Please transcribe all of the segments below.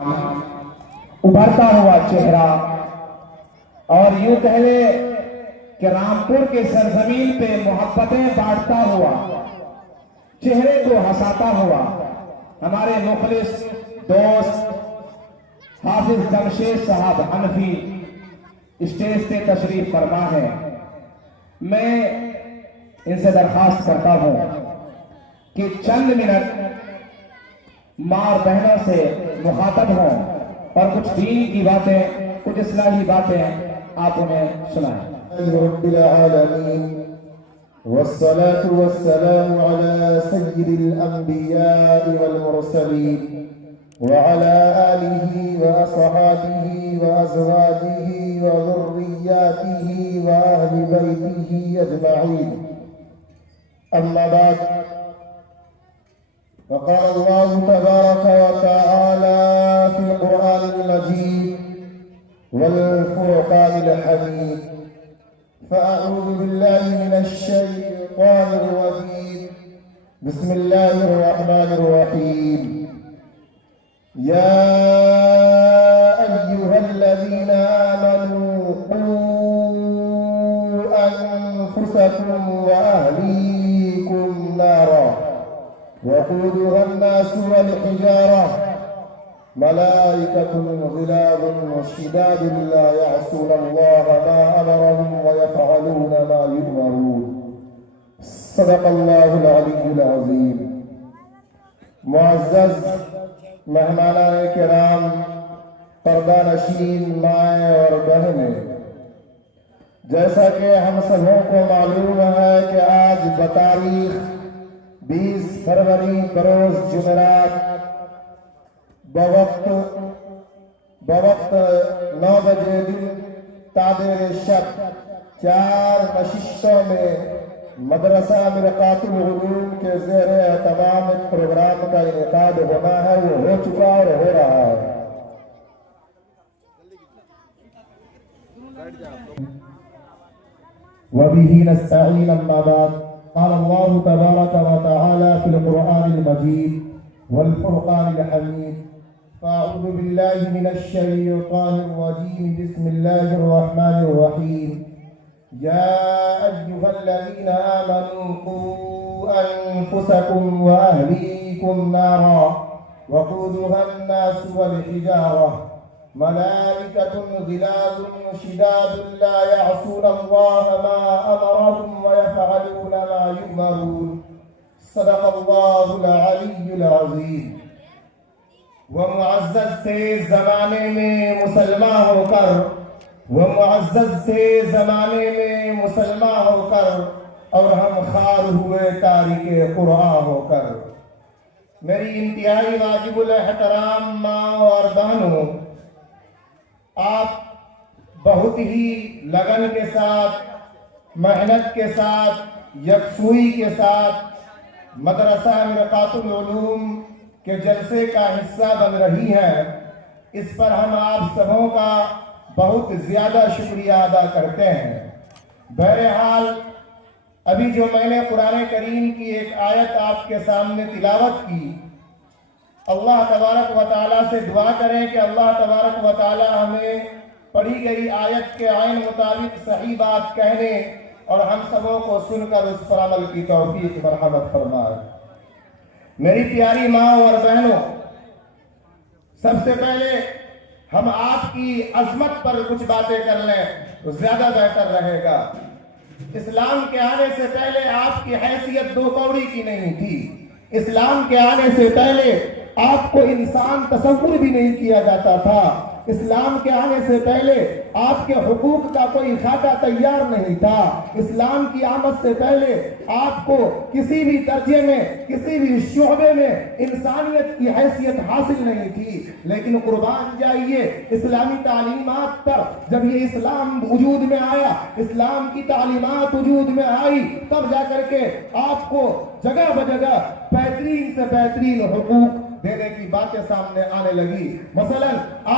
ابھرتا ہوا چہرہ، اور یوں کہہ لے کہ رامپور کے سرزمین پہ محبتیں بانٹتا ہوا، چہرے کو ہنساتا ہوا ہمارے مخلص دوست حافظ جمشید صاحب حنفی اسٹیج پہ تشریف فرما ہے۔ میں ان سے درخواست کرتا ہوں کہ چند منٹ ماں اور بہنوں سے مخاطب ہوں اور کچھ دین کی باتیں، کچھ اصلاحی باتیں آپ انہیں سنائیں۔ رب العالمين والصلاة والسلام على سيد الأنبياء والمرسلين وعلى آله وأصحابه وأزواجه وذرياته وأهل بيته أجمعين، أما بعد، فقال الله تبارك وتعالى في القرآن المجيد والفرقان الحميد: فأعوذ بالله من الشيطان الرجيم، بسم الله الرحمن الرحيم. يا أيها الذين آمنوا قوا أنفسكم وأهليكم نارا وقودها الناس والحجارة ملائكة غلاظ شداد لا يعصون الله ما أمرهم ويفعلون ما يؤمرون. صدق الله العلي العظيم. معزز مہمانان کرام، پردہ نشین مائیں اور بہنیں، جیسا کہ ہم سبوں کو معلوم ہے کہ آج بتاریخ 20 فروری بروز جمعرات بوقت 9 بجے دن تابر شب 4 نشستوں میں مدرسہ مرقات العلوم کے زیر اہتمام ایک پروگرام کا انعقاد ہونا ہے، وہ ہو چکا اور ہو رہا ہے۔ وَبِهِ نَسْتَعِينُ، أَمَّا بَعْدُ، قال الله تبارك وتعالى في القرآن المجيد والفرقان الحميد: فأعوذ بالله من الشيطان الرجيم، بسم الله الرحمن الرحيم. يا أيها الذين آمنوا قوا أنفسكم وأهليكم نارا وقودها الناس والحجارة ملائكة غلاظ شداد لا يعصون الله ما أمرهم ويفعلون ما يؤمرون. صدق الله العلي العظيم. وہ معزز تھے زمانے میں مسلمان ہو کر، وہ معزز تھے زمانے میں مسلمان ہو کر، اور ہم خار ہوئے تاریک قرآن ہو کر. میری انتہائی واجب الاحترام ماں اور بہنوں، آپ بہت ہی لگن کے ساتھ، محنت کے ساتھ، یکسوئی کے ساتھ مدرسہ مرقات العلوم کے جلسے کا حصہ بن رہی ہیں. اس پر ہم آپ سبوں کا بہت زیادہ شکریہ ادا کرتے ہیں. بہرحال ابھی جو میں نے قرآن کریم کی ایک آیت آپ کے سامنے تلاوت کی، اللہ تبارک و تعالیٰ سے دعا کریں کہ اللہ تبارک و تعالیٰ ہمیں پڑھی گئی آیت کے عین مطابق صحیح بات کہنے اور ہم سبوں کو سن کر اس پر عمل کی توفیق مرحمت فرمائے. میری پیاری ماں اور بہنوں، سب سے پہلے ہم آپ کی عظمت پر کچھ باتیں کر لیں تو زیادہ بہتر رہے گا. اسلام کے آنے سے پہلے آپ کی حیثیت 2 کوڑی کی نہیں تھی. اسلام کے آنے سے پہلے آپ کو انسان تصور بھی نہیں کیا جاتا تھا. اسلام کے آنے سے پہلے آپ کے حقوق کا کوئی خاکہ تیار نہیں تھا. اسلام کی آمد سے پہلے آپ کو کسی بھی درجے میں، کسی بھی شعبے میں انسانیت کی حیثیت حاصل نہیں تھی. لیکن قربان جائیے، اسلامی تعلیمات پر جب یہ اسلام وجود میں آیا، اسلام کی تعلیمات وجود میں آئی، تب جا کر کے آپ کو جگہ بجگہ بہترین سے بہترین حقوق دینے کی باتیں سامنے آنے لگی. مثلا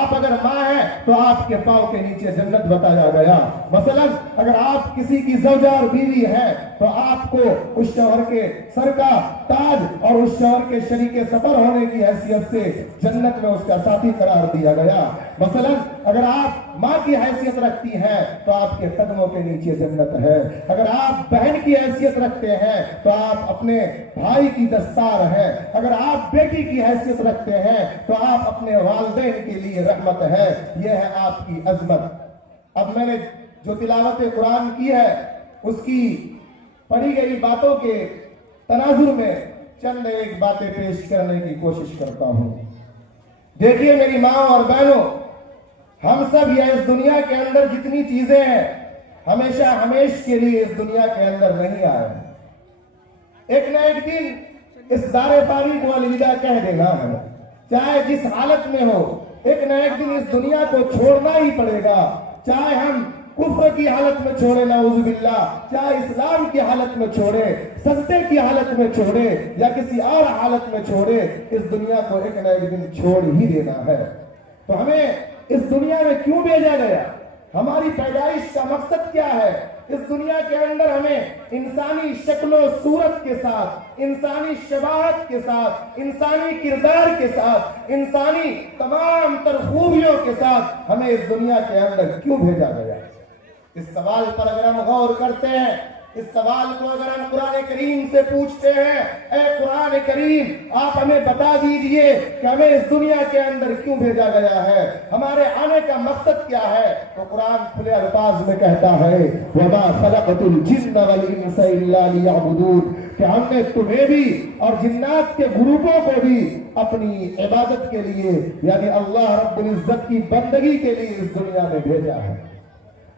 آپ اگر ماں ہیں تو آپ کے پاؤں کے نیچے جنت بتایا گیا. مثلا اگر آپ کسی کی زوجہ اور بیوی ہیں تو آپ کو اس شوہر کے سر کا تاج اور اس شوہر کے شریک سفر ہونے کی حیثیت سے جنت میں اس کا ساتھی قرار دیا گیا۔ مثلا اگر آپ ماں کی حیثیت رکھتی ہیں تو آپ کے قدموں کے نیچے جنت ہے۔ اگر آپ بہن کی حیثیت رکھتے ہیں تو آپ اپنے بھائی کی دستار ہیں۔ اگر آپ بیٹی کی حیثیت رکھتے ہیں تو آپ اپنے والدین کے لیے رحمت ہے۔ یہ ہے آپ کی عظمت۔ اب میں نے جو تلاوت قرآن کی ہے اس کی پڑھی گئی باتوں کے تناظر میں چند ایک باتیں پیش کرنے کی کوشش کرتا ہوں۔ دیکھیے میری ماں اور بہنوں، ہم سب یہ اس دنیا کے اندر جتنی چیزیں ہیں ہمیشہ ہمیش کے لیے اس دنیا کے اندر نہیں آئے ہیں۔ ایک نہ ایک دن اس دار فانی کو الوداع کہہ دینا ہے، چاہے جس حالت میں ہو۔ ایک نہ ایک دن اس دنیا کو چھوڑنا ہی پڑے گا، چاہے ہم کفر کی حالت میں چھوڑے نعوذ باللہ، چاہے اسلام کی حالت میں چھوڑے، سجدے کی حالت میں چھوڑے یا کسی اور حالت میں چھوڑے، اس دنیا کو ایک نہ ایک دن چھوڑ ہی دینا ہے۔ تو ہمیں اس دنیا میں کیوں بھیجا گیا؟ ہماری پیدائش کا مقصد کیا ہے؟ اس دنیا کے اندر ہمیں انسانی شکل و صورت کے ساتھ، انسانی شباہت کے ساتھ، انسانی کردار کے ساتھ، انسانی تمام تر خوبیوں کے ساتھ ہمیں اس دنیا کے اندر کیوں بھیجا گیا؟ اس سوال پر اگر ہم غور کرتے ہیں، اس سوال کو اگر ہم قرآن کریم سے پوچھتے ہیں، اے قرآن کریم آپ ہمیں بتا دیجئے کہ ہمیں اس دنیا کے اندر کیوں بھیجا گیا ہے، ہمارے آنے کا مقصد کیا ہے، تو قرآن کھلے الفاظ میں کہتا ہے وَمَا خَلَقْتُ الْجِنَّ وَالْإِنسَ إِلَّا لِيَعْبُدُونِ، کہ ہم نے تمہیں بھی اور جنات کے گروپوں کو بھی اپنی عبادت کے لیے یعنی اللہ رب العزت کی بندگی کے لیے اس دنیا میں بھیجا ہے۔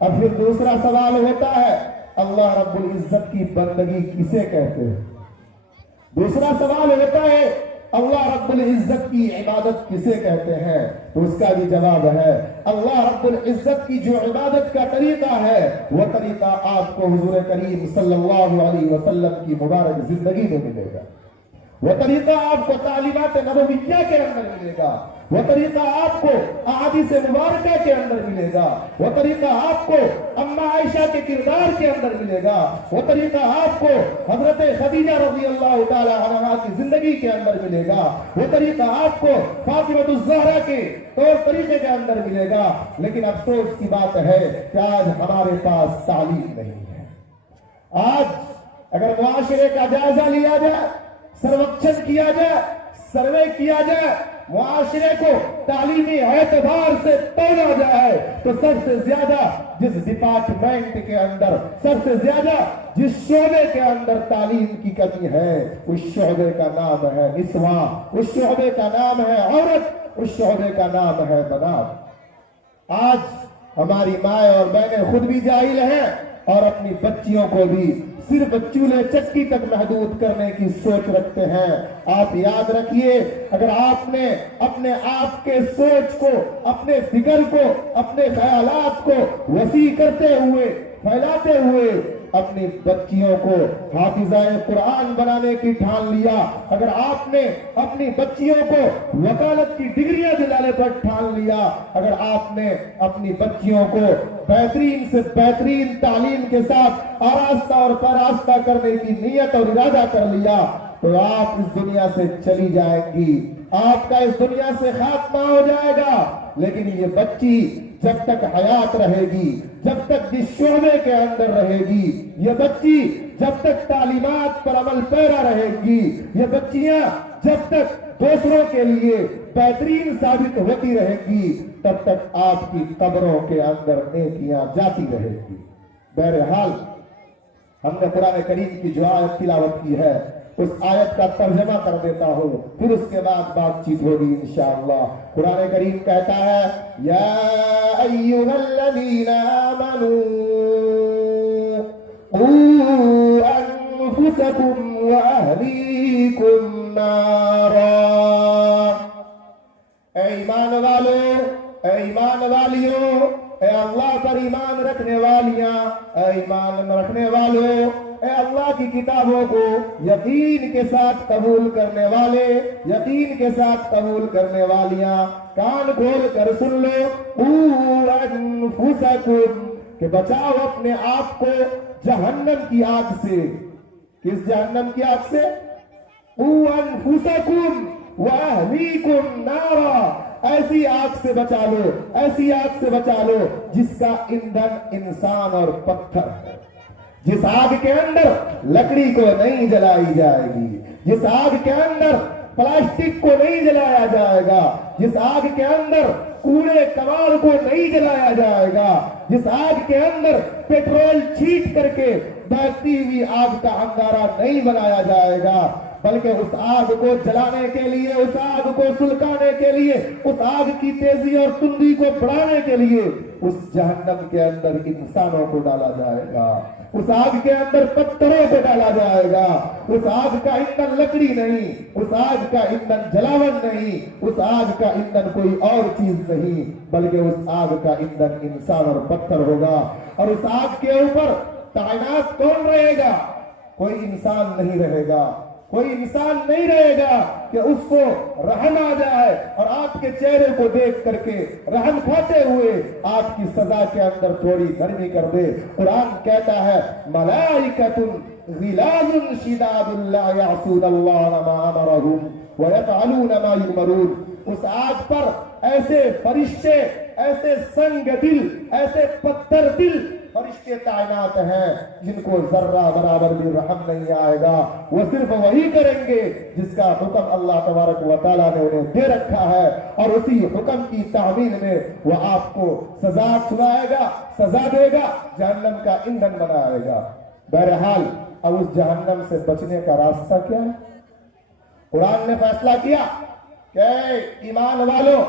اب پھر دوسرا سوال ہوتا ہے اللہ رب العزت کی بندگی کسے کہتے ہیں؟ دوسرا سوال ہوتا ہے اللہ رب العزت کی عبادت کسے کہتے ہیں؟ تو اس کا بھی جواب ہے اللہ رب العزت کی جو عبادت کا طریقہ ہے وہ طریقہ آپ کو حضور کریم صلی اللہ علیہ وسلم کی مبارک زندگی میں ملے گا، وہ طریقہ آپ کو تعلیمات نبویہ کے اندر ملے گا، وہ طریقہ آپ کو احادیث مبارکہ کے اندر ملے گا، وہ طریقہ آپ کو اماں عائشہ کے کردار کے اندر ملے گا، وہ طریقہ آپ کو حضرت خدیجہ رضی اللہ تعالی عنہا کی زندگی کے اندر ملے گا، وہ طریقہ آپ کو فاطمہ الزہرا کے طور طریقے کے اندر ملے گا۔ لیکن افسوس کی بات ہے کہ آج ہمارے پاس تعلیم نہیں ہے۔ آج اگر معاشرے کا جائزہ لیا جائے، سرویکشن کیا جائے، سروے کیا جائے، معاشرے کو تعلیمی اعتبار سے تولا جائے تو سب سے زیادہ جس ڈپارٹمنٹ کے اندر، سب سے زیادہ جس شعبے کے اندر تعلیم کی کمی ہے اس شعبے کا نام ہے نسواں، اس شعبے کا نام ہے عورت، اس شعبے کا نام ہے بنات۔ آج ہماری مائیں اور بہنیں خود بھی جاہل ہیں اور اپنی بچیوں کو بھی صرف چولہے چکی تک محدود کرنے کی سوچ رکھتے ہیں۔ آپ یاد رکھیے اگر آپ نے اپنے آپ کے سوچ کو، اپنے فکر کو، اپنے خیالات کو وسیع کرتے ہوئے، پھیلاتے ہوئے اپنی بچیوں کو حافظہ قرآن بنانے کی ٹھان لیا، اگر آپ نے اپنی بچیوں کو وکالت کی ڈگریاں دلانے پر ٹھان لیا، اگر آپ نے اپنی بچیوں کو بہترین سے بہترین تعلیم کے ساتھ آراستہ اور پاراستہ کرنے کی نیت اور ارادہ کر لیا تو آپ اس دنیا سے چلی جائیں گی، آپ کا اس دنیا سے خاتمہ ہو جائے گا۔ لیکن یہ بچی جب تک حیات رہے گی، جب تک جس شعبے کے اندر رہے گی، یہ بچی جب تک تعلیمات پر عمل پیرا رہے گی، یہ بچیاں جب تک دوسروں کے لیے بہترین ثابت ہوتی رہے گی، تب تک آپ کی قبروں کے اندر نیکیاں جاتی رہے گی۔ بہرحال ہم نے قرآن کریم کی جو آیت تلاوت کی ہے اس آیت کا ترجمہ کر دیتا ہوں، پھر اس کے بعد بات چیت ہوگی انشاءاللہ۔ قرآن کریم کہتا ہے یا ایھا الذین آمنوا قوا انفسکم واہلیکم نارا، اے ایمان والو، اے ایمان والیوں، اے اللہ پر ایمان رکھنے والیاں، اے ایمان رکھنے والوں، اے اللہ کی کتابوں کو یقین کے ساتھ قبول کرنے والے، یقین کے ساتھ قبول کرنے والیاں، کان کھول کر سن لو، قوا انفسکم، کہ بچاؤ اپنے آپ کو جہنم کی آگ سے. کس جہنم کی آگ سے؟ قُوْ أَنفُسَكُمْ وَأَهْلِيكُمْ نَارًا. ایسی آگ سے بچا لو، ایسی آگ سے بچا لو جس کا ایندھن انسان اور پتھر ہے، جس آگ کے اندر لکڑی کو نہیں جلائی جائے گی، جس آگ کے اندر پلاسٹک کو نہیں جلایا جائے گا، جس آگ کے اندر کوڑے کباڑ کو نہیں جلایا جائے گا، جس آگ کے اندر پیٹرول چھینٹ کر کے بہتی ہوئی آگ کا انگارہ نہیں بنایا جائے گا، بلکہ اس آگ کو جلانے کے لیے، اس آگ کو سلگانے کے لیے، اس آگ کی تیزی اور تندی کو بڑھانے کے لیے اس جہنم کے اندر انسانوں کو ڈالا جائے گا، اس آگ کے اندر پتھروں کو ڈالا جائے گا. اس آگ کا ایندھن لکڑی نہیں، اس آگ کا ایندھن جلاون نہیں، اس آگ کا ایندھن کوئی اور چیز نہیں، بلکہ اس آگ کا ایندھن انسان اور پتھر ہوگا. اور اس آگ کے اوپر تعینات کون رہے گا؟ کوئی انسان نہیں رہے گا، کوئی انسان نہیں رہے گا کہ اس کو رحم آ جائے اور آپ کے چہرے کو دیکھ کر کے رحم کھاتے ہوئے آپ کی سزا کے اندر تھوڑی نرمی کر دے. قرآن کہتا ہے ملائکۃ غلاظ شداد لا یعصون اللہ ما امرهم ویفعلون ما یؤمرون. اس آگ پر ایسے فرشتے، ایسے سنگ دل، ایسے پتھر دل فرشتے تعینات ہیں جن کو ذرہ برابر بھی رحم نہیں آئے گا. وہ صرف وہی کریں گے جس کا حکم اللہ تبارک و تعالیٰ نے انہیں دے رکھا ہے، اور اسی حکم کی تعمیل میں وہ آپ کو سزا سنائے گا، سزا دے گا، جہنم کا ایندھن بنائے گا. بہرحال اب اس جہنم سے بچنے کا راستہ کیا ہے؟ قرآن نے فیصلہ کیا کہ اے ایمان والوں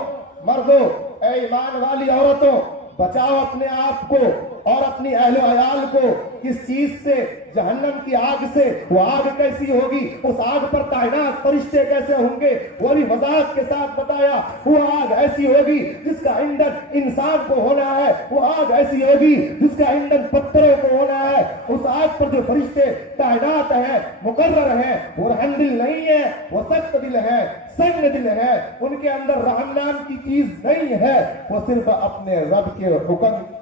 مردوں، اے ایمان والی عورتوں، بچاؤ اپنے آپ کو اور اپنی اہل و عیال کو کس چیز سے؟ جہنم کی آگ سے. وہ آگ کیسی ہوگی؟ اس آگ پر تعینات فرشتے کیسے ہوں گے؟ وہ بھی وضاحت کے ساتھ بتایا. وہ آگ ایسی ہوگی جس کا ایندھن انسان کو ہونا ہے، وہ آگ ایسی ہوگی جس کا ایندھن پتھروں کو ہونا ہے. اس آگ پر جو فرشتے تعینات ہیں، مقرر ہیں، وہ رحم دل نہیں ہے، وہ سخت دل ہے، سنگ دل ہے. ان کے اندر رحم نام کی چیز نہیں ہے، وہ صرف اپنے رب کے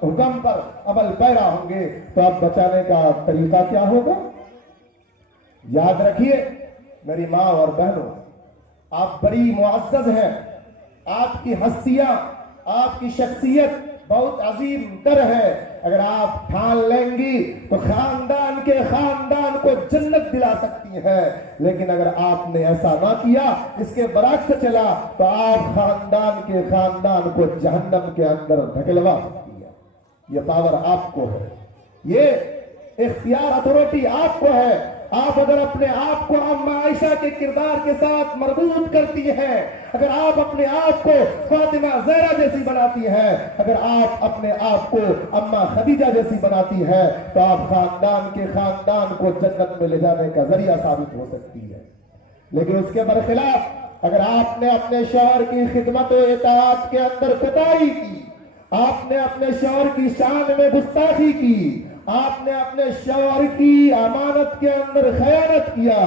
حکم پر عمل پیرا ہوں گے. تو اب بچانے کا طریقہ کیا ہوگا؟ یاد رکھیے میری ماں اور بہنوں، آپ بڑی معزز ہیں، آپ کی ہستیاں، آپ کی شخصیت بہت عظیم تر ہے. اگر آپ ٹھان لیں گی تو خاندان کے خاندان کو جنت دلا سکتی ہے، لیکن اگر آپ نے ایسا نہ کیا، اس کے برعکس چلا، تو آپ خاندان کے خاندان کو جہنم کے اندر دھکیلوا سکتی ہے. یہ پاور آپ کو ہے، یہ اختیار اتھارٹی آپ کو ہے. آپ اگر اپنے آپ کو ام عائشہ کے کردار کے ساتھ مربوط کرتی ہیں، اگر آپ اپنے آپ کو فاطمہ زہرا جیسی بناتی ہیں، اگر آپ اپنے آپ کو اما خدیجہ جیسی بناتی ہیں، تو آپ خاندان کے خاندان کو جنت میں لے جانے کا ذریعہ ثابت ہو سکتی ہے. لیکن اس کے برخلاف اگر آپ نے اپنے شوہر کی خدمت و اطاعت کے اندر کوتاہی کی، آپ نے اپنے شوہر کی شان میں گستاخی کی، آپ نے اپنے شوہر کی امانت کے اندر خیانت کیا،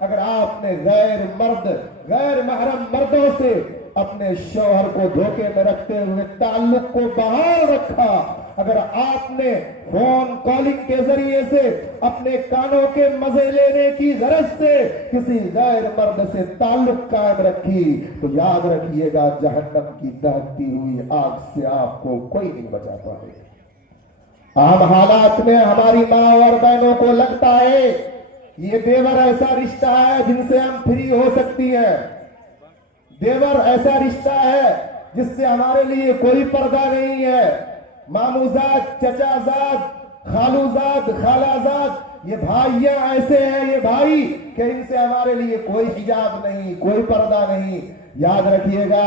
اگر آپ نے غیر محرم مردوں سے اپنے شوہر کو دھوکے میں رکھتے ہوئے تعلق کو بحال رکھا، اگر آپ نے فون کالنگ کے ذریعے سے اپنے کانوں کے مزے لینے کی غرض سے کسی غیر مرد سے تعلق قائم رکھی، تو یاد رکھیے گا جہنم کی دہکتی ہوئی آگ سے آپ کو کوئی نہیں بچا پائے. عام حالات میں ہماری ماں اور بہنوں کو لگتا ہے یہ دیور ایسا رشتہ ہے جن سے ہم فری ہو سکتی ہے، دیور ایسا رشتہ ہے جس سے ہمارے لیے کوئی پردہ نہیں ہے، ماموزاد، چچا زاد، خالو زاد، خالہ زاد، یہ بھائیاں ایسے ہیں، یہ بھائی کہ ان سے ہمارے لیے کوئی حجاب نہیں، کوئی پردہ نہیں. یاد رکھیے گا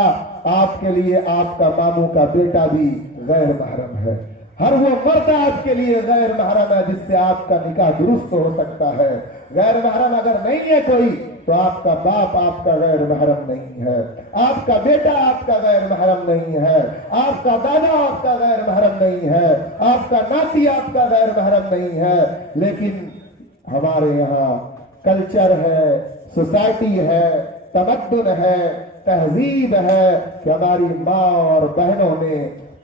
آپ کے لیے آپ کا ماموں کا بیٹا بھی غیر محرم ہے. ہر وہ مرد آپ کے لیے غیر محرم ہے جس سے آپ کا نکاح درست ہو سکتا ہے. غیر محرم اگر نہیں ہے کوئی تو آپ کا باپ آپ کا غیر محرم نہیں ہے، آپ کا بیٹا آپ کا غیر محرم نہیں ہے، آپ کا دادا آپ کا غیر محرم نہیں ہے، آپ کا ناتی آپ کا غیر محرم نہیں ہے. لیکن ہمارے یہاں کلچر ہے، سوسائٹی ہے، تمدن ہے، تہذیب ہے کہ ہماری ماں اور بہنوں نے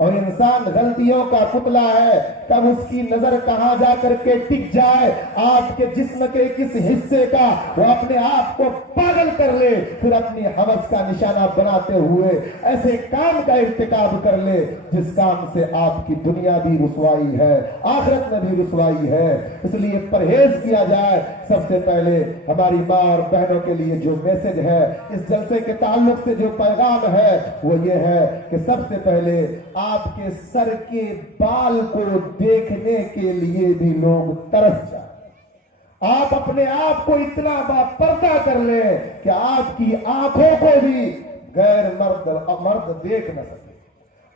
اور انسان غلطیوں کا پتلا ہے، تب اس کی نظر کہاں جا کر کے ٹک جائے، آپ کے جسم کے کس حصے کا وہ اپنے آپ کو پاگل کر لے، پھر اپنی ہوس کا نشانہ بناتے ہوئے ایسے کام کا ارتکاب کر لے جس کام سے آپ کی دنیا بھی رسوائی ہے، آخرت میں بھی رسوائی ہے۔ اس لیے پرہیز کیا جائے۔ سب سے پہلے ہماری ماں اور بہنوں کے لیے جو میسج ہے، اس جلسے کے تعلق سے جو پیغام ہے، وہ یہ ہے کہ سب سے پہلے آپ کے سر کے بال کو دیکھنے کے لیے بھی لوگ ترس جائیں۔ آپ اپنے آپ کو اتنا باپردہ کر لیں کہ آپ کی آنکھوں کو بھی غیر مرد دیکھ نہ سکے،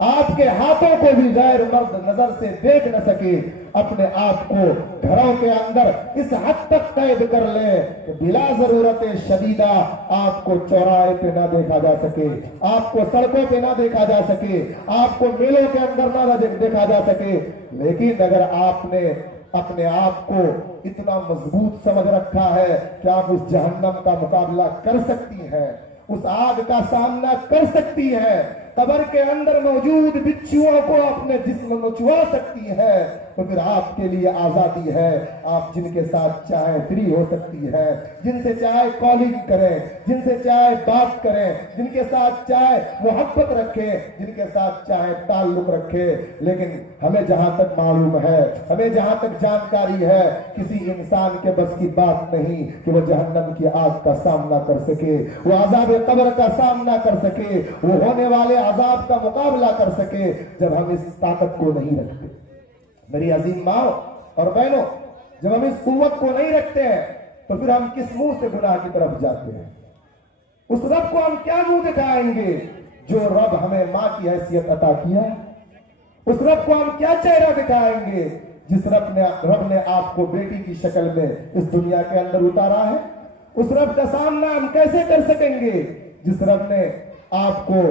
آپ کے ہاتھوں کو بھی غیر مرد نظر سے دیکھ نہ سکے۔ اپنے آپ کو گھروں کے اندر اس حد تک قید کر لیں کہ بلا ضرورت شدیدہ آپ کو چوراہے پہ نہ دیکھا جا سکے، آپ کو سڑکوں پہ نہ دیکھا جا سکے، آپ کو میلوں کے اندر نہ دیکھا جا سکے۔ لیکن اگر آپ نے اپنے آپ کو اتنا مضبوط سمجھ رکھا ہے کہ آپ اس جہنم کا مقابلہ کر سکتی ہیں، اس آگ کا سامنا کر سکتی ہے، قبر کے اندر موجود بچھوؤں کو اپنے جسم نچوا سکتی ہے، تو پھر آپ کے لیے آزادی ہے۔ آپ جن کے ساتھ چاہے فری ہو سکتی ہے، جن سے چاہے کالنگ کریں، جن سے چاہے بات کریں، جن کے ساتھ چاہے محبت رکھیں، جن کے ساتھ چاہے تعلق رکھیں۔ لیکن ہمیں جہاں تک معلوم ہے، ہمیں جہاں تک جانکاری ہے، کسی انسان کے بس کی بات نہیں کہ وہ جہنم کی آگ کا سامنا کر سکے، وہ عذاب قبر کا سامنا کر سکے، وہ ہونے والے عذاب کا مقابلہ کر سکے، جب ہم اس طاقت کو نہیں رکھتے۔ میری عظیم ماں اور بہنوں، جب ہم اس قوت کو نہیں رکھتے ہیں تو پھر ہم کس منہ سے گناہ کی طرف جاتے ہیں؟ اس رب کو ہم کیا منہ دکھائیں گے جو رب ہمیں ماں کی حیثیت عطا کیا؟ اس رب کو ہم کیا چہرہ دکھائیں گے جس رب نے آپ کو بیٹی کی شکل میں اس دنیا کے اندر اتارا ہے؟ اس رب کا سامنا ہم کیسے کر سکیں گے جس رب نے آپ کو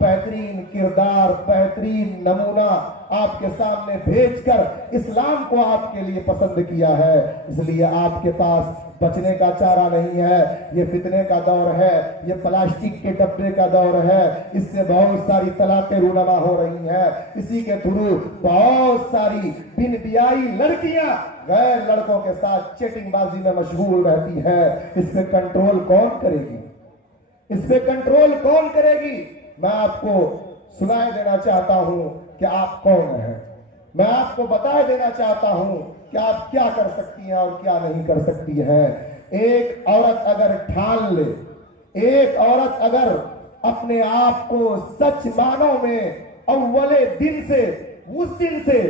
بہترین کردار، بہترین نمونہ آپ کے سامنے بھیج کر اسلام کو آپ کے لیے پسند کیا ہے؟ اس لیے آپ کے پاس بچنے کا چارہ نہیں ہے۔ یہ فتنے کا دور ہے، یہ پلاسٹک کے ڈبے کا دور ہے، اس سے بہت ساری طلاقیں رونما ہو رہی ہیں، اسی کے تھرو بہت ساری بن بیائی لڑکیاں غیر لڑکوں کے ساتھ چیٹنگ بازی میں مشغول رہتی ہے۔ اس پہ کنٹرول کون کرے گی؟ اس پہ کنٹرول کون کرے گی؟ میں آپ کو سنائے دینا چاہتا ہوں کہ آپ کون ہیں، میں آپ کو بتائے دینا چاہتا ہوں کہ آپ کیا کر سکتی ہیں اور کیا نہیں کر سکتی ہیں۔ ایک عورت اگر ٹھان لے، ایک عورت اگر اپنے آپ کو سچ معنوں میں اولے دن سے، اس دن سے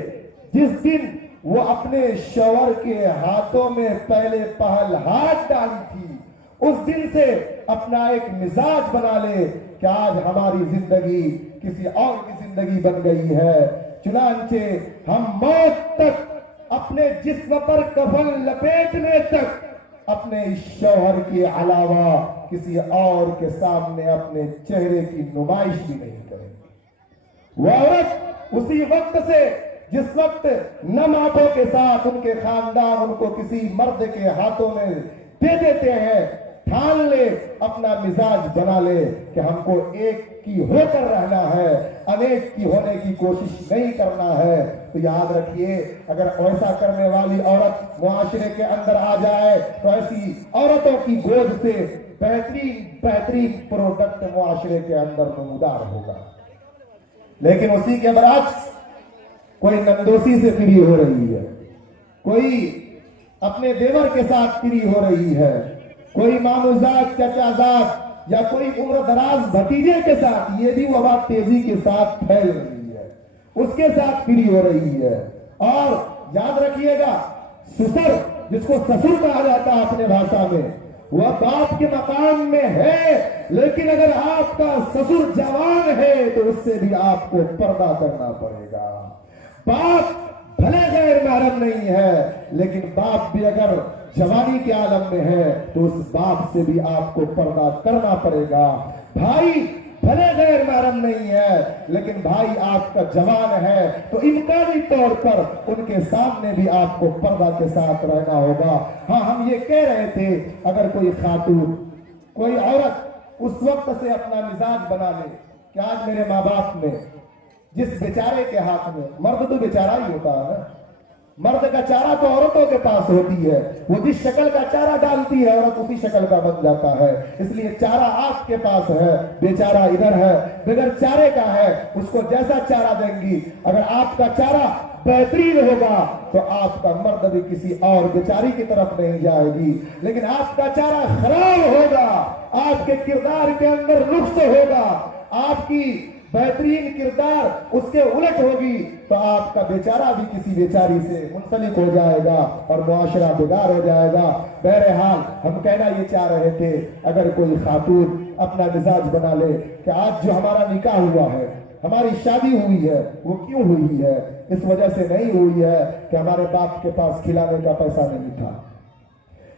جس دن وہ اپنے شوہر کے ہاتھوں میں پہلے پہل ہاتھ ڈالی تھی، اس دن سے اپنا ایک مزاج بنا لے کہ آج ہماری زندگی کسی اور کی زندگی بن گئی ہے، چنانچہ ہم موت تک اپنے جسم پر کفن لپیٹنے تک اپنے شوہر کے علاوہ کسی اور کے سامنے اپنے چہرے کی نمائش بھی نہیں کریں گے۔ وہ عورت اسی وقت سے جس وقت نم آنکھوں کے ساتھ ان کے خاندان ان کو کسی مرد کے ہاتھوں میں دے دیتے ہیں، ٹھان لے، اپنا مزاج بنا لے کہ ہم کو ایک کی ہو کر رہنا ہے، انیک کی ہونے کی کوشش نہیں کرنا ہے، تو یاد رکھیے اگر ایسا کرنے والی عورت معاشرے کے اندر آ جائے تو ایسی عورتوں کی گود سے بہترین پروڈکٹ معاشرے کے اندر نمودار ہوگا۔ لیکن اسی کے برعکس کوئی نندوسی سے فری ہو رہی ہے، کوئی اپنے دیور کے ساتھ فری ہو رہی ہے، کوئی ماموزاد، چچازاد یا کوئی عمر دراز بھتیجے کے ساتھ، یہ بھی وبا تیزی کے ساتھ پھیل رہی ہے، اس کے ساتھ فری ہو رہی ہے۔ اور یاد رکھیے گا، سسر جس کو سسر کہا جاتا ہے اپنے بھاشا میں، وہ باپ کے مقام میں ہے، لیکن اگر آپ کا سسر جوان ہے تو اس سے بھی آپ کو پردہ کرنا پڑے گا۔ باپ بھلے غیر محرم نہیں ہے، لیکن باپ بھی اگر جوانی کے عالم میں ہے تو اس باپ سے بھی آپ کو پردہ کرنا پڑے گا۔ بھائی بھلے غیر محرم نہیں ہے، لیکن بھائی آپ کا جوان ہے تو امکانی طور پر ان کے سامنے بھی آپ کو پردہ کے ساتھ رہنا ہوگا۔ ہاں، ہم یہ کہہ رہے تھے اگر کوئی خاتون، کوئی عورت اس وقت سے اپنا مزاج بنا لے کہ آج میرے ماں باپ نے جس بیچارے کے ہاتھ میں، مرد تو بیچارہ ہی ہوتا ہے نا، مرد کا چارہ تو عورتوں کے پاس ہوتی ہے، وہ جس شکل کا چارہ ڈالتی ہے عورت اسی شکل کا بن جاتا ہے، اس لیے چارہ آپ کے پاس ہے، بیچارہ ادھر ہے، بغیر چارے کا ہے، اس کو جیسا چارہ دیں گی، اگر آپ کا چارہ بہترین ہوگا تو آپ کا مرد بھی کسی اور بیچاری کی طرف نہیں جائے گی، لیکن آپ کا چارہ خراب ہوگا، آپ کے کردار کے اندر نقص ہوگا، آپ کی بہترین کردار اس کے الٹ ہوگی تو آپ کا بیچارہ بھی کسی بیچاری سے منسلک ہو جائے گا اور معاشرہ بگاڑ ہو جائے گا۔ بہرحال ہم کہنا یہ چاہ رہے تھے، اگر کوئی خاتون اپنا مزاج بنا لے کہ آج جو ہمارا نکاح ہوا ہے، ہماری شادی ہوئی ہے، وہ کیوں ہوئی ہے؟ اس وجہ سے نہیں ہوئی ہے کہ ہمارے باپ کے پاس کھلانے کا پیسہ نہیں تھا،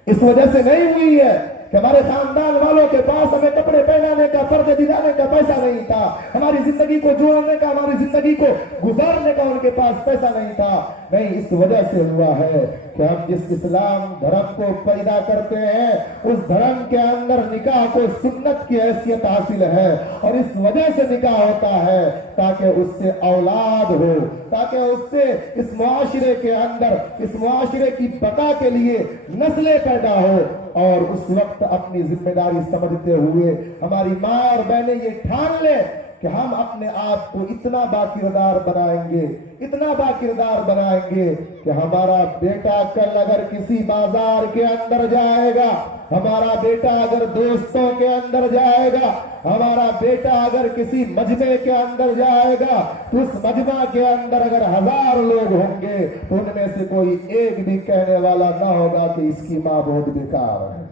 اس وجہ سے نہیں ہوئی ہے کہ ہمارے خاندان والوں کے پاس ہمیں کپڑے پہنانے کا، پردے دلانے کا پیسہ نہیں تھا، ہماری زندگی کو جوڑنے کا، ہماری زندگی کو گزارنے کا ان کے پاس پیسہ نہیں تھا، نہیں، اس وجہ سے ہوا ہے کہ ہم جس اسلام دھرم کو پیدا کرتے ہیں اس دھرم کے اندر نکاح کو سنت کی حیثیت حاصل ہے، اور اس وجہ سے نکاح ہوتا ہے تاکہ اس سے اولاد ہو، تاکہ اس سے اس معاشرے کے اندر، اس معاشرے کی بقا کے لیے نسلیں پیدا ہو، اور اس وقت اپنی ذمہ داری سمجھتے ہوئے ہماری ماں اور بہنیں یہ ٹھان لیں کہ ہم اپنے آپ کو اتنا باکردار بنائیں گے، اتنا باکردار بنائیں گے کہ ہمارا بیٹا کل اگر کسی بازار کے اندر جائے گا، ہمارا بیٹا اگر دوستوں کے اندر جائے گا، ہمارا بیٹا اگر کسی مجمع کے اندر جائے گا تو اس مجمع کے اندر اگر 1000 لوگ ہوں گے تو ان میں سے کوئی ایک بھی کہنے والا نہ ہوگا کہ اس کی ماں بہت بیکار ہے۔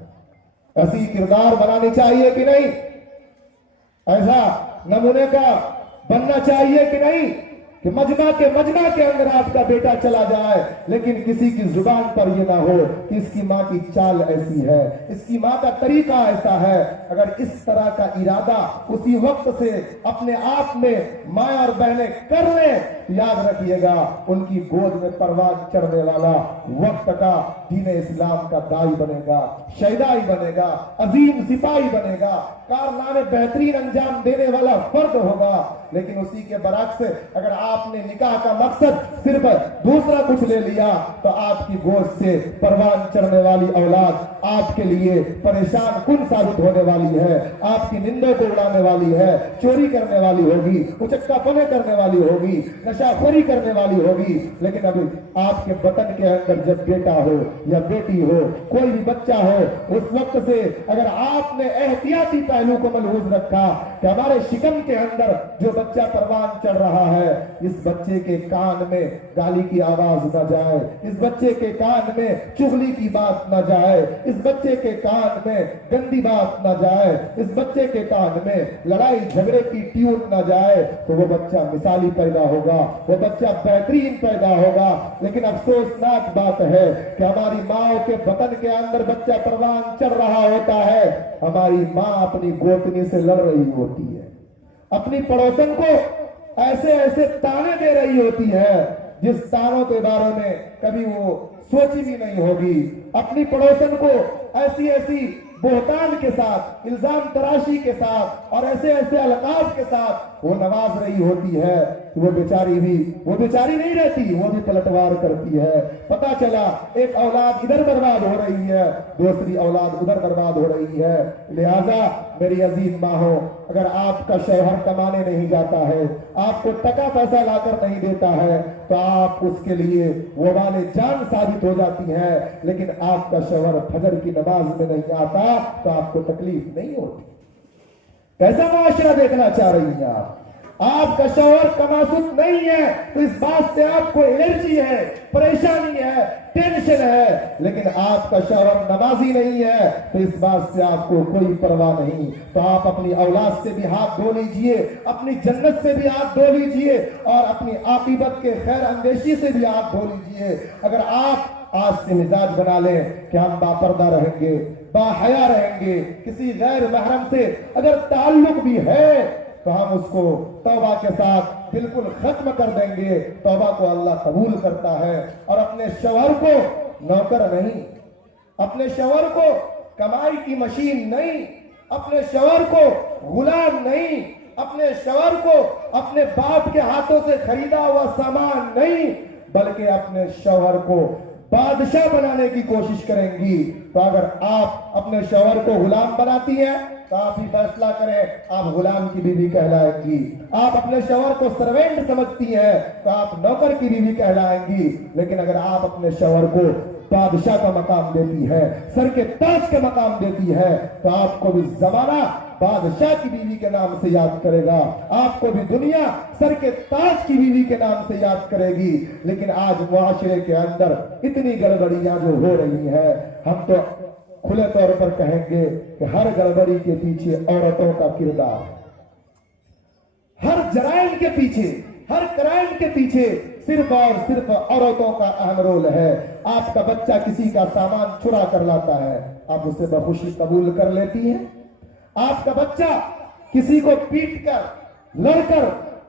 ایسی کردار بنانی چاہیے کہ نہیں؟ ایسا نمونے کا بننا چاہیے کہ نہیں کہ مجمع کے اندر آپ کا بیٹا چلا جائے لیکن کسی کی زبان پر یہ نہ ہو کہ اس کی ماں کی چال ایسی ہے، اس کی ماں کا طریقہ ایسا ہے۔ اگر اس طرح کا ارادہ اسی وقت سے اپنے آپ میں ماں اور بہنیں کر لیں، یاد رکھیے گا ان کی گود میں پروان چڑھنے والا وقت کا دین اسلام کا دائی بنے گا، شہدائی بنے گا، عظیم سپاہی بنے گا، کارنامے بہترین انجام دینے والا فرد ہوگا۔ لیکن اسی کے برعکس اگر آپ نے نکاح کا مقصد صرف دوسرا کچھ لے لیا تو آپ کی گود سے پروان چڑھنے والی اولاد آپ کے لیے پریشان کن ثابت ہونے والی ہے، آپ کی نندوں کو اڑانے والی ہے، چوری کرنے والی ہوگی، اچکا پنے کرنے والی ہوگی، نشہ خوری کرنے والی ہوگی۔ لیکن ابھی آپ کے وطن کے اندر جب بیٹا ہو یا بیٹی ہو، کوئی بھی بچہ ہو، اس وقت سے اگر آپ نے احتیاطی پہلو کو ملحوظ رکھا کہ ہمارے شکم کے اندر جو بچہ پروان چڑھ رہا ہے، اس بچے کے کان میں گالی کی آواز نہ جائے، اس بچے کے کان میں چغلی کی بات نہ جائے، اس بچے کے کان میں گندی بات نہ جائے، اس بچے کے کان میں لڑائی جھگڑے کی ٹیون نہ جائے، تو وہ بچہ مثالی پیدا ہوگا، وہ بچہ بہترین پیدا ہوگا۔ لیکن افسوسناک بات ہے کہ ہماری ماں کے بطن کے اندر بچہ پروان چڑھ رہا ہوتا ہے، ہماری ماں اپنی گوتنی سے لڑ رہی ہوتی ہے، اپنی پڑوسن کو ایسے ایسے تانے دے رہی ہوتی ہے جس تانوں کے بارے میں کبھی وہ سوچی بھی نہیں ہوگی، اپنی پڑوسن کو ایسی ایسی بہتان کے ساتھ، الزام تراشی کے ساتھ اور ایسے ایسے القاب کے ساتھ وہ نواز رہی ہوتی ہے کہ وہ بیچاری نہیں رہتی، وہ بھی پلٹوار کرتی ہے۔ پتا چلا ایک اولاد ادھر برباد ہو رہی ہے، دوسری اولاد ادھر برباد ہو رہی ہے۔ لہذا میری عزیز ماں، اگر آپ کا شوہر کمانے نہیں جاتا ہے، آپ کو ٹکا پیسہ لا کر نہیں دیتا ہے تو آپ اس کے لیے وبال جان ثابت ہو جاتی ہے، لیکن آپ کا شوہر فجر کی نماز میں نہیں آتا تو آپ کو تکلیف نہیں ہوتی۔ کیسا معاشرہ دیکھنا چاہ رہی ہیں آپ کا شوہر کماسود نہیں ہے تو اس بات سے آپ کو الرجی ہے، پریشانی ہے، ٹینشن ہے، لیکن آپ کا شوہر نمازی نہیں ہے تو اس بات سے آپ کو کوئی پرواہ نہیں۔ تو آپ اپنی اولاد سے بھی ہاتھ دھو لیجئے، اپنی جنت سے بھی ہاتھ دھو لیجئے اور اپنی عاقبت کے خیر اندیشی سے بھی ہاتھ دھو لیجئے۔ اگر آپ آج سے مزاج بنا لیں کہ ہم باپردہ رہیں گے، باحیا رہیں گے، کسی غیر محرم سے اگر تعلق بھی ہے تو ہم اس کو توبہ کے ساتھ بالکل ختم کر دیں گے، توبہ کو اللہ قبول کرتا ہے۔ اور اپنے شوہر کو نوکر نہیں، اپنے شوہر کو کمائی کی مشین نہیں، اپنے شوہر کو غلام نہیں، اپنے شوہر کو اپنے باپ کے ہاتھوں سے خریدا ہوا سامان نہیں بلکہ اپنے شوہر کو بادشاہ بنانے کی کوشش کریں گی. تو اگر آپ اپنے شوہر کو غلام بناتی ہیں تو آپ ہی فیصلہ کریں, آپ غلام کی بیوی کہلائیں گی. آپ اپنے شوہر کو سروینٹ سمجھتی ہیں تو آپ نوکر کی بیوی کہلائیں گی. لیکن اگر آپ اپنے شوہر کو بادشاہ کا مقام دیتی ہے, سر کے تاج کا مقام دیتی ہے, تو آپ کو بھی زمانہ بادشاہ کی بیوی کے نام سے یاد کرے گا, آپ کو بھی دنیا سر کے تاج کی بیوی کے نام سے یاد کرے گی. لیکن آج معاشرے کے اندر اتنی گڑبڑیاں جو ہو رہی ہیں, ہم تو کھلے طور پر کہیں گے کہ ہر گڑبڑی کے پیچھے عورتوں کا کردار, ہر جرائم کے پیچھے, ہر کرائم کے پیچھے صرف اور صرف عورتوں کا اہم رول ہے. آپ کا بچہ کسی کا سامان چرا کر لاتا ہے, آپ اسے بخوشی قبول کر لیتی ہیں. آپ کا بچہ کسی کو پیٹ کر, لڑ کر,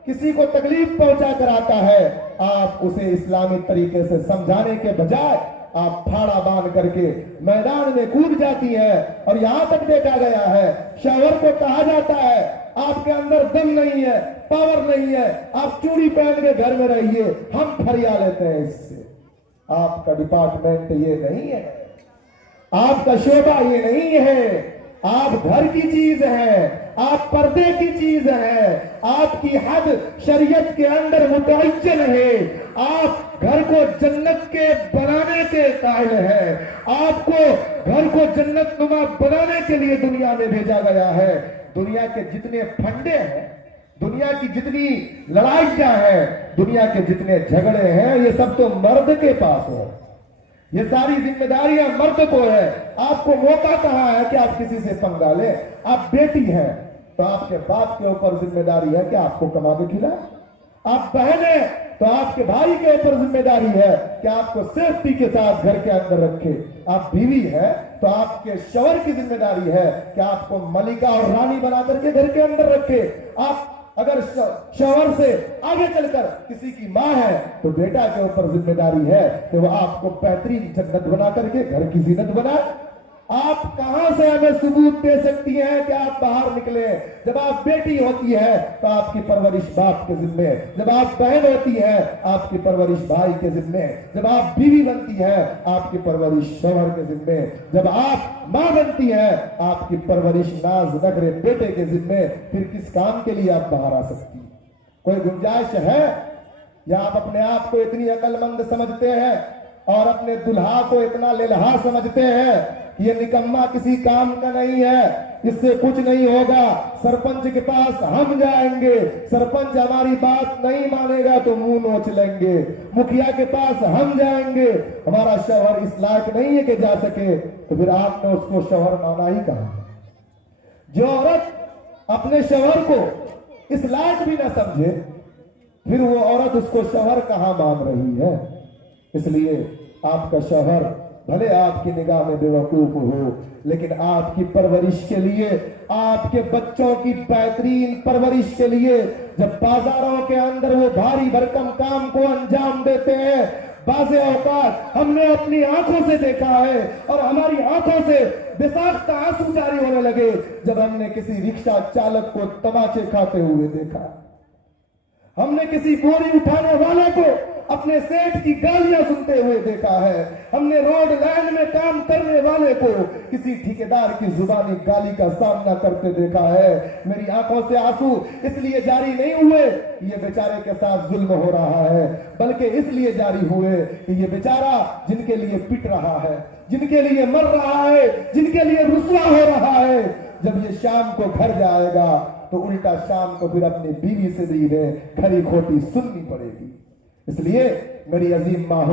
کسی کو تکلیف پہنچا کر آتا ہے, آپ اسے اسلامی طریقے سے سمجھانے کے بجائے آپ پھاڑا باندھ کر کے میدان میں کود جاتی ہے. اور یہاں تک دیکھا گیا ہے شوہر کو کہا جاتا ہے آپ کے اندر دم نہیں ہے, پاور نہیں ہے, آپ چوڑی پہن کے گھر میں رہیے, ہم پھریا لیتے ہیں اس سے. آپ کا ڈپارٹمنٹ یہ نہیں ہے, آپ کا شعبہ یہ نہیں ہے, آپ گھر کی چیز ہے, آپ پردے کی چیز ہے, آپ کی حد شریعت کے اندر متعین ہے, آپ گھر کو جنت کے بنانے کے قائل ہے, آپ کو گھر کو جنت نما بنانے کے لیے دنیا میں بھیجا گیا ہے. دنیا کے جتنے پھنڈے ہیں, دنیا کی جتنی لڑائیاں ہیں, دنیا کے جتنے جھگڑے ہیں, یہ سب تو مرد کے پاس ہے. یہ ساری ذمہ داریاں مرد کو ہے. آپ کو موقع کہاں ہے کہ آپ کسی سے پنگا لیں؟ آپ بیٹی ہیں تو آپ کے باپ کے اوپر ذمہ داری ہے کہ آپ کو کما کے کھلائے. آپ بہن ہیں تو آپ کے بھائی کے اوپر ذمہ داری ہے کہ آپ کو سیفٹی کے ساتھ گھر کے اندر رکھے. آپ بیوی ہے تو آپ کے شوہر کی ذمہ داری ہے کہ آپ کو ملکہ اور رانی بنا کر کے گھر کے اندر رکھے. آپ اگر شوہر سے آگے چل کر کسی کی ماں ہے تو بیٹا کے اوپر ذمہ داری ہے کہ وہ آپ کو بہترین جنت بنا کر کے گھر کی زینت بنائے. آپ کہاں سے ہمیں ثبوت دے سکتی ہیں کہ آپ باہر نکلے؟ جب آپ بیٹی ہوتی ہے تو آپ کی پرورش باپ کے ذمے, جب آپ بہن ہوتی ہے آپ کی پرورش بھائی کے ذمے, جب آپ بیوی بنتی ہے آپ کی پرورش شوہر کے ذمے, جب آپ ماں بنتی ہے آپ کی پرورش ناز نخرے بیٹے کے ذمے. پھر کس کام کے لیے آپ باہر آ سکتی؟ کوئی گنجائش ہے؟ یا آپ اپنے آپ کو اتنی عقل مند سمجھتے ہیں اور اپنے دلہا کو اتنا للہا سمجھتے ہیں یہ نکما کسی کام کا نہیں ہے, اس سے کچھ نہیں ہوگا, سرپنچ کے پاس ہم جائیں گے, سرپنچ ہماری بات نہیں مانے گا تو منہ نوچ لیں گے, مکھیا کے پاس ہم جائیں گے, ہمارا شوہر اس لائق نہیں ہے کہ جا سکے, تو پھر آپ نے اس کو شوہر مانا ہی کہا. جو عورت اپنے شوہر کو اس لائق بھی نہ سمجھے پھر وہ عورت اس کو شوہر کہاں مان رہی ہے. اس لیے آپ کا شوہر بھلے آپ کی نگاہ میں بے وقوف ہو لیکن آپ کی پرورش کے لیے, آپ کے بچوں کی بہترین پرورش کے لیے جب بازاروں کے اندر وہ بھاری بھرکم کام کو انجام دیتے ہیں, بعض اوقات ہم نے اپنی آنکھوں سے دیکھا ہے اور ہماری آنکھوں سے بے ساختہ آنسو جاری ہونے لگے جب ہم نے کسی رکشہ چالک کو تماچے کھاتے ہوئے دیکھا, ہم نے کسی بوری اٹھانے والے کو اپنے سیٹ کی گالیاں سنتے ہوئے دیکھا ہے, ہم نے روڈ لائن میں کام کرنے والے کو کسی ٹھیکیدار کی زبانی گالی کا سامنا کرتے دیکھا ہے. میری آنکھوں سے آنسو اس لیے جاری نہیں ہوئے کہ یہ بیچارے کے ساتھ ظلم ہو رہا ہے, بلکہ اس لیے جاری ہوئے کہ یہ بیچارہ جن کے لیے پٹ رہا ہے, جن کے لیے مر رہا ہے, جن کے لیے رسوا ہو رہا ہے, جب یہ شام کو گھر جائے گا تو الٹا شام کو پھر اپنی بیوی سے بھی کھری کھوٹی سننی پڑے گی. اس لیے میری عظیم ماں,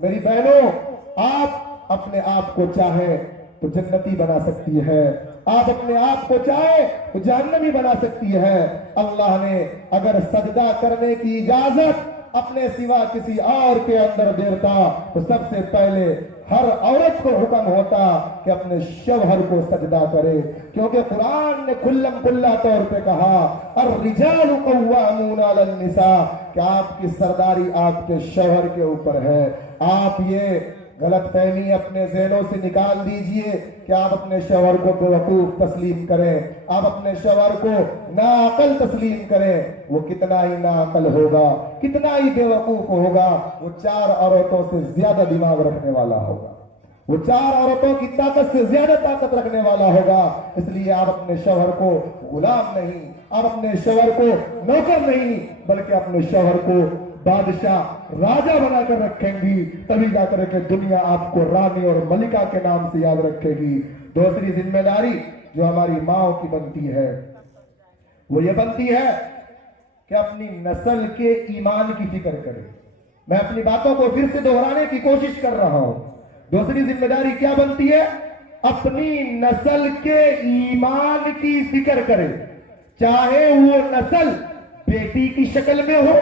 میری بہنوں, آپ اپنے آپ کو چاہیں تو جنتی بنا سکتی ہے, آپ اپنے آپ کو چاہیں تو جہنمی بنا سکتی ہے. اللہ نے اگر سجدہ کرنے کی اجازت اپنے سوا کسی اور کے اندر دیتا تو سب سے پہلے ہر عورت کو حکم ہوتا کہ اپنے شوہر کو سجدہ کرے, کیونکہ قرآن نے کھلم کھلا طور پہ کہا الرجال قوامون علی النساء کہ آپ کی سرداری آپ کے شوہر کے اوپر ہے. آپ یہ غلط فہمی اپنے ذہنوں سے نکال دیجئے کہ آپ اپنے شوہر کو بیوقوف تسلیم کریں، آپ اپنے شوہر کو ناعقل تسلیم کریں۔ وہ کتنا ہی ناعقل ہوگا، کتنا ہی بیوقوف ہوگا، وہ 4 عورتوں سے زیادہ دماغ رکھنے والا ہوگا، وہ 4 عورتوں کی طاقت سے زیادہ طاقت رکھنے والا ہوگا۔ اس لیے آپ اپنے شوہر کو غلام نہیں، آپ اپنے شوہر کو نوکر نہیں، بلکہ اپنے شوہر کو بادشاہ، راجہ بنا کر رکھیں گی، تبھی جا کر کے دنیا آپ کو رانی اور ملکہ کے نام سے یاد رکھے گی۔ دوسری ذمہ داری جو ہماری ماں کی بنتی ہے وہ یہ بنتی ہے کہ اپنی نسل کے ایمان کی فکر کرے۔ میں اپنی باتوں کو پھر سے دہرانے کی کوشش کر رہا ہوں۔ دوسری ذمہ داری کیا بنتی ہے؟ اپنی نسل کے ایمان کی فکر کرے، چاہے وہ نسل بیٹی کی شکل میں ہو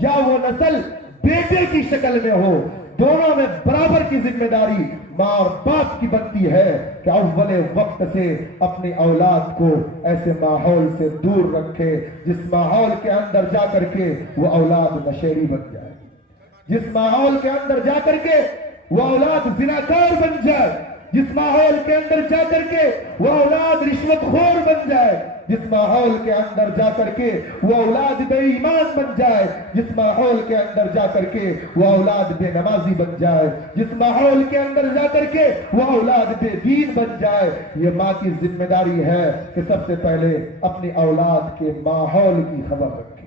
یا وہ نسل بیٹے کی شکل میں ہو، دونوں میں برابر کی ذمہ داری ماں اور باپ کی بنتی ہے کہ اول وقت سے اپنی اولاد کو ایسے ماحول سے دور رکھے جس ماحول کے اندر جا کر کے وہ اولاد نشیڑی بن جائے، جس ماحول کے اندر جا کر کے وہ اولاد زناکار بن جائے، جس ماحول کے اندر جا کر کے وہ اولاد رشوت خور بن جائے، جس ماحول کے اندر جا کر کے وہ اولاد بے ایمان بن جائے، جس ماحول کے اندر جا کر کے وہ اولاد بے نمازی بن جائے، جس ماحول کے اندر جا کر کے وہ اولاد بے دین بن جائے۔ یہ ماں کی ذمہ داری ہے کہ سب سے پہلے اپنی اولاد کے ماحول کی خبر رکھے۔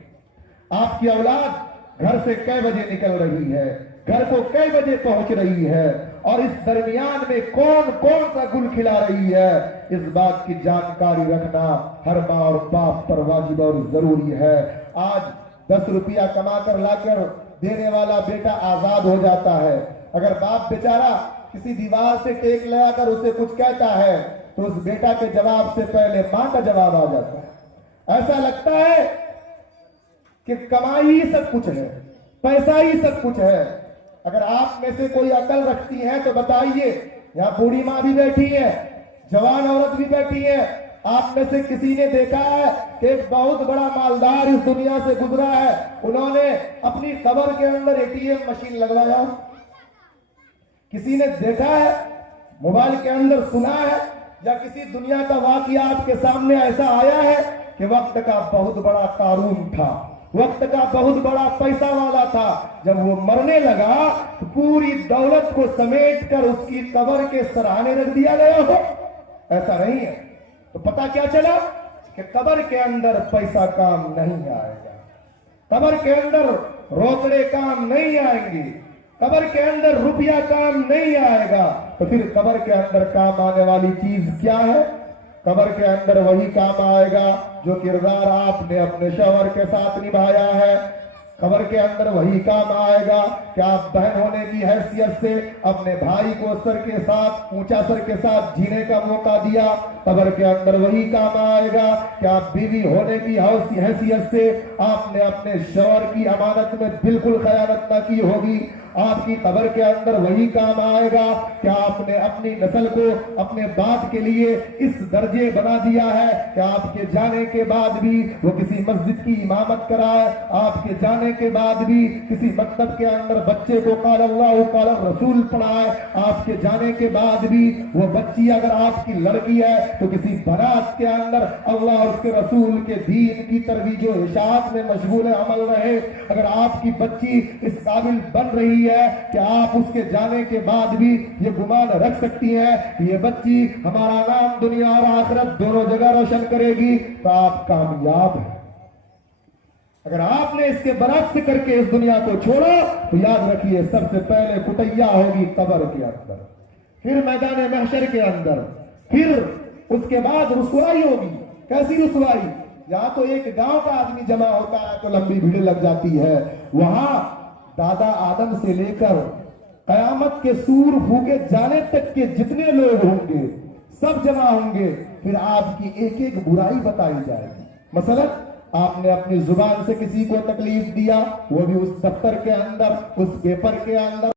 آپ کی اولاد گھر سے کئے بجے نکل رہی ہے، گھر کو کئے بجے پہنچ رہی ہے، اور اس درمیان میں کون کون سا گل کھلا رہی ہے، اس بات کی جانکاری رکھنا ہر ماں اور باپ پر واجب اور ضروری ہے۔ آج 10 روپیہ کما کر لا کر دینے والا بیٹا آزاد ہو جاتا ہے، اگر باپ بیچارہ کسی دیوار سے ٹیک لگا کر اسے کچھ کہتا ہے تو اس بیٹا کے جواب سے پہلے ماں کا جواب آ جاتا ہے۔ ایسا لگتا ہے کہ کمائی ہی سب کچھ ہے، پیسہ ہی سب کچھ ہے۔ اگر آپ میں سے کوئی عقل رکھتی ہے تو بتائیے، یہاں بوڑھی ماں بھی بیٹھی ہے، جوان عورت بھی بیٹھی ہے، آپ میں سے کسی نے دیکھا ہے کہ ایک بہت بڑا مالدار اس دنیا سے گزرا ہے، انہوں نے اپنی قبر کے اندر ATM مشین لگوایا؟ کسی نے دیکھا ہے؟ موبائل کے اندر سنا ہے؟ یا کسی دنیا کا واقعہ آپ کے سامنے ایسا آیا ہے کہ وقت کا بہت بڑا قارون تھا، وقت کا بہت بڑا پیسہ والا تھا، جب وہ مرنے لگا تو پوری دولت کو سمیٹ کر اس کی قبر کے سرانے رکھ دیا گیا ہو؟ ایسا نہیں ہے۔ تو پتہ کیا چلا کہ قبر کے اندر پیسہ کام نہیں آئے گا، قبر کے اندر روکڑے کام نہیں آئیں گے، قبر کے اندر روپیہ کام نہیں آئے گا۔ تو پھر قبر کے اندر کام آنے والی چیز کیا ہے؟ قبر کے اندر وہی کام آئے گا جو کردار آپ نے اپنے شوہر کے ساتھ نبھایا ہے۔ قبر کے اندر وہی کام آئے گا کہ آپ بہن ہونے کی حیثیت سے اپنے بھائی کو سر کے ساتھ، اونچا سر کے ساتھ جینے کا موقع دیا۔ قبر کے اندر وہی کام آئے گا کہ آپ بیوی ہونے کی حیثیت سے آپ نے اپنے شوہر کی امانت میں بالکل خیانت نہ کی ہوگی۔ آپ کی قبر کے اندر وہی کام آئے گا کہ آپ نے اپنی نسل کو اپنے باپ کے لیے اس درجے بنا دیا ہے کہ آپ کے جانے کے بعد بھی وہ کسی مسجد کی امامت کرائے، آپ کے جانے کے بعد بھی کسی مکتب کے اندر بچے کو قال اللہ قال الرسول پڑھائے، آپ کے جانے کے بعد بھی وہ بچی اگر آپ کی لڑکی ہے تو کسی بنات کے اندر اللہ اور اس کے رسول کے دین کی ترویج و اشاعت میں مشغول عمل رہے۔ اگر آپ کی بچی اس قابل بن رہی ہے کہ آپ اس کے جانے کے بعد بھی یہ گمان رکھ سکتی ہیں کہ یہ بچی ہمارا نام دنیا اور آخرت دونوں جگہ روشن کرے گی، تو آپ کامیاب ہیں۔ اگر آپ نے اس کے برعکس کر کے اس دنیا کو چھوڑا تو یاد رکھیے سب سے پہلے کٹیا ہوگی قبر کے اندر، پھر میدان محشر کے اندر، پھر اس کے بعد رسوائی ہوگی۔ کیسی رسوائی؟ یہاں تو ایک گاؤں کا آدمی جمع ہوتا ہے تو لمبی بھیڑ لگ جاتی ہے، وہاں دادا آدم سے لے کر قیامت کے سور پھونکے جانے تک کے جتنے لوگ ہوں گے سب جمع ہوں گے، پھر آپ کی ایک ایک برائی بتائی جائے گی۔ مثلا آپ نے اپنی زبان سے کسی کو تکلیف دیا، وہ بھی اس دفتر کے اندر، اس پیپر کے اندر